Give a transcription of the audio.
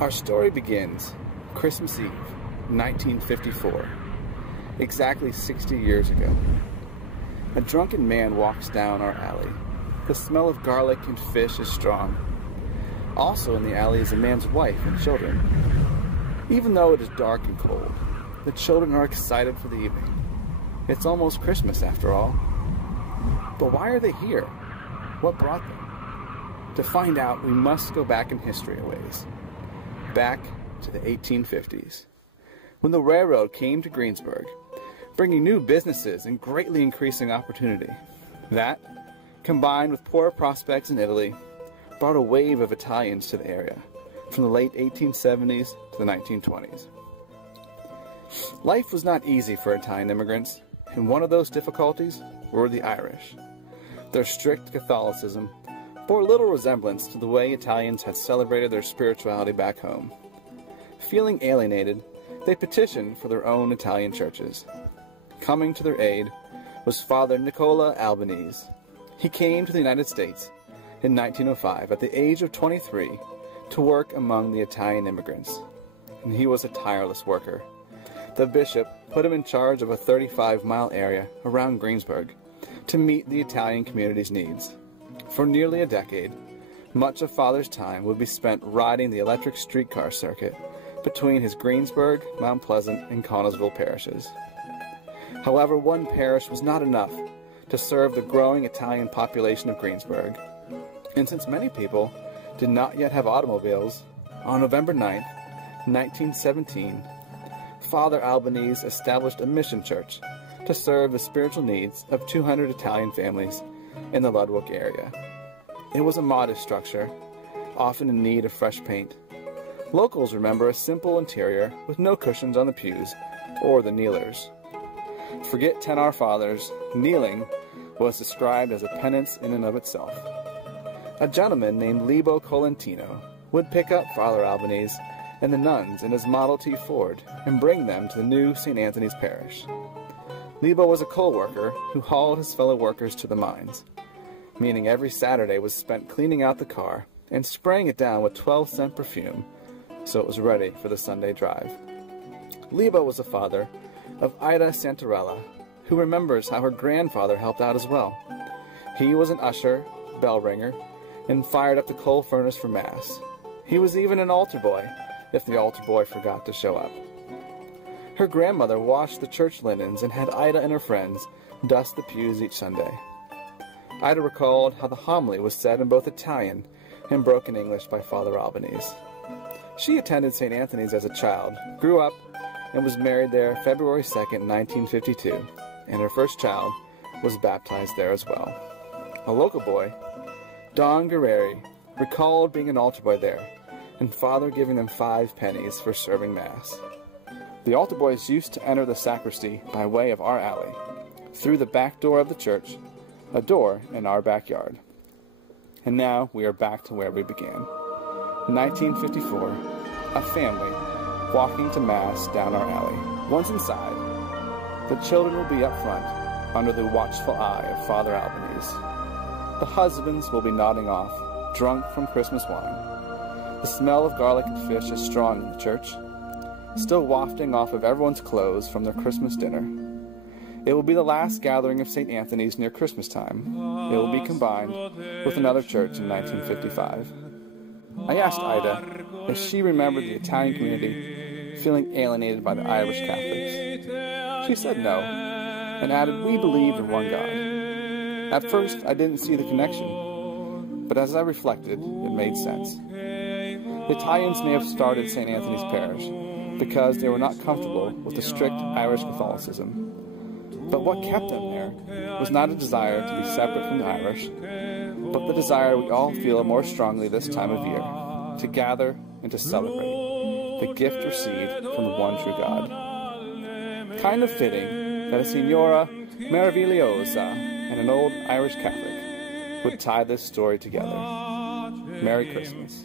Our story begins Christmas Eve, 1954, exactly 60 years ago. A drunken man walks down our alley. The smell of garlic and fish is strong. Also in the alley is a man's wife and children. Even though it is dark and cold, the children are excited for the evening. It's almost Christmas after all. But why are they here? What brought them? To find out, we must go back in history a ways. Back to the 1850s, when the railroad came to Greensburg, bringing new businesses and greatly increasing opportunity. That, combined with poor prospects in Italy, brought a wave of Italians to the area from the late 1870s to the 1920s. Life was not easy for Italian immigrants, and one of those difficulties were the Irish. Their strict Catholicism bore little resemblance to the way Italians had celebrated their spirituality back home. Feeling alienated, they petitioned for their own Italian churches. Coming to their aid was Father Nicola Albanese. He came to the United States in 1905 at the age of 23 to work among the Italian immigrants, and he was a tireless worker. The bishop put him in charge of a 35-mile area around Greensburg to meet the Italian community's needs. For nearly a decade, much of Father's time would be spent riding the electric streetcar circuit between his Greensburg, Mount Pleasant, and Connellsville parishes. However, one parish was not enough to serve the growing Italian population of Greensburg, and since many people did not yet have automobiles, on November 9th, 1917, Father Albanese established a mission church to serve the spiritual needs of 200 Italian families in the Ludwig area. It was a modest structure, often in need of fresh paint. Locals remember a simple interior with no cushions on the pews or the kneelers. Forget 10 Our Fathers, kneeling was described as a penance in and of itself. A gentleman named Libo Colentino would pick up Father Albanese and the nuns in his Model T Ford and bring them to the new St. Anthony's Parish. Libo was a coal worker who hauled his fellow workers to the mines, meaning every Saturday was spent cleaning out the car and spraying it down with 12-cent perfume so it was ready for the Sunday drive. Libo was the father of Ida Santarella, who remembers how her grandfather helped out as well. He was an usher, bell ringer, and fired up the coal furnace for Mass. He was even an altar boy, if the altar boy forgot to show up. Her grandmother washed the church linens and had Ida and her friends dust the pews each Sunday. Ida recalled how the homily was said in both Italian and broken English by Father Albanese. She attended St. Anthony's as a child, grew up, and was married there February 2nd, 1952, and her first child was baptized there as well. A local boy, Don Guerreri, recalled being an altar boy there, and Father giving them 5 pennies for serving Mass. The altar boys used to enter the sacristy by way of our alley, through the back door of the church, a door in our backyard. And now we are back to where we began. 1954, a family walking to Mass down our alley. Once inside, the children will be up front under the watchful eye of Father Albanese. The husbands will be nodding off, drunk from Christmas wine. The smell of garlic and fish is strong in the church, still wafting off of everyone's clothes from their Christmas dinner. It will be the last gathering of St. Anthony's near Christmas time. It will be combined with another church in 1955. I asked Ida if she remembered the Italian community feeling alienated by the Irish Catholics. She said no, and added we believed in one God. At first, I didn't see the connection, but as I reflected, it made sense. The Italians may have started St. Anthony's Parish because they were not comfortable with the strict Irish Catholicism. But what kept them there was not a desire to be separate from the Irish, but the desire we all feel more strongly this time of year, to gather and to celebrate the gift received from the one true God. Kind of fitting that a Signora Meravigliosa and an old Irish Catholic would tie this story together. Merry Christmas.